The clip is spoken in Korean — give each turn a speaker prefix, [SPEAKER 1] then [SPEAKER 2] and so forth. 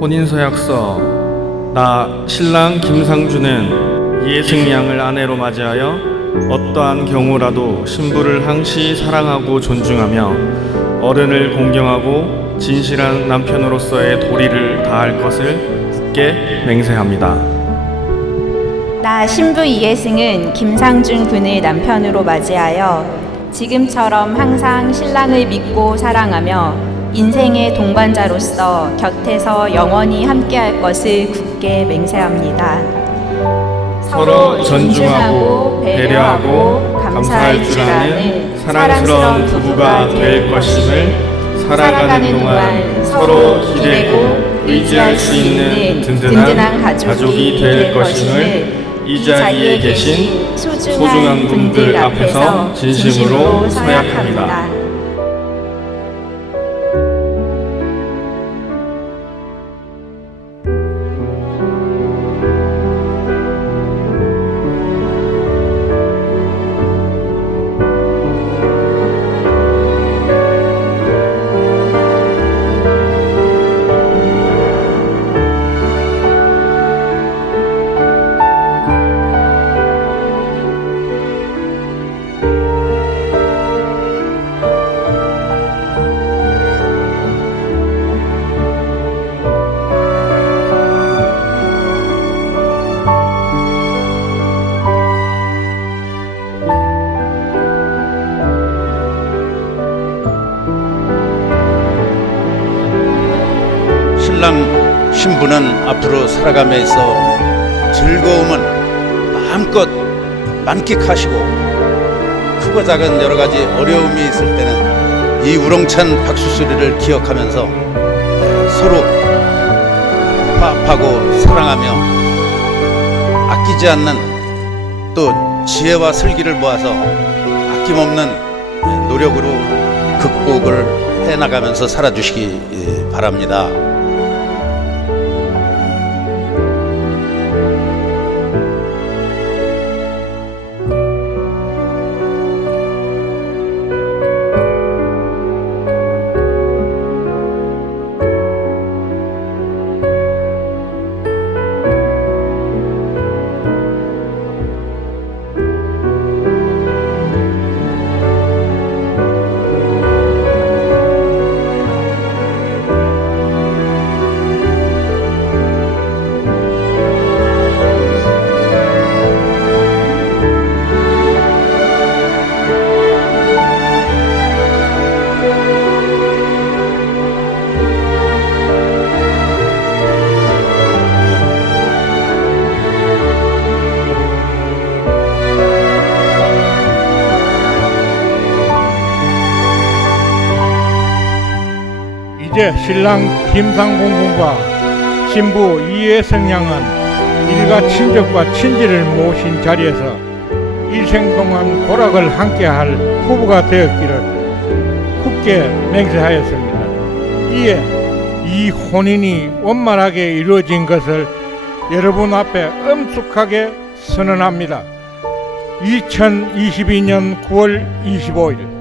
[SPEAKER 1] 혼인 서약서 나 신랑 김상주는 이해승 양을 아내로 맞이하여 어떠한 경우라도 신부를 항시 사랑하고 존중하며 어른을 공경하고 진실한 남편으로서의 도리를 다할 것을 굳게 맹세합니다.
[SPEAKER 2] 나 신부 이혜승은 김상준 군을 남편으로 맞이하여 지금처럼 항상 신랑을 믿고 사랑하며 인생의 동반자로서 곁에서 영원히 함께할 것을 굳게 맹세합니다.
[SPEAKER 1] 서로 존중하고 배려하고 감사할 줄 아는 사랑스러운 부부가 될 것임을 살아가는 동안 서로 기대고 의지할 수 있는 든든한 가족이 될 것임을 이 자리에 계신 소중한 분들 앞에서 진심으로 서약합니다.
[SPEAKER 3] 신랑 신부는 앞으로 있어 즐거움은 마음껏 만끽하시고 크고 작은 여러 가지 어려움이 있을 때는 이 우렁찬 박수 소리를 기억하면서 서로 화합하고 사랑하며 아끼지 않는 또 지혜와 슬기를 모아서 아낌없는 노력으로 극복을 해나가면서 살아주시기 바랍니다.
[SPEAKER 4] 이제 신랑 김상공 군과 신부 이혜성 양은 일가 친족과 친지를 모신 자리에서 일생 동안 고락을 함께할 부부가 되었기를 굳게 맹세하였습니다. 이에 이 혼인이 원만하게 이루어진 것을 여러분 앞에 엄숙하게 선언합니다. 2022년 9월 25일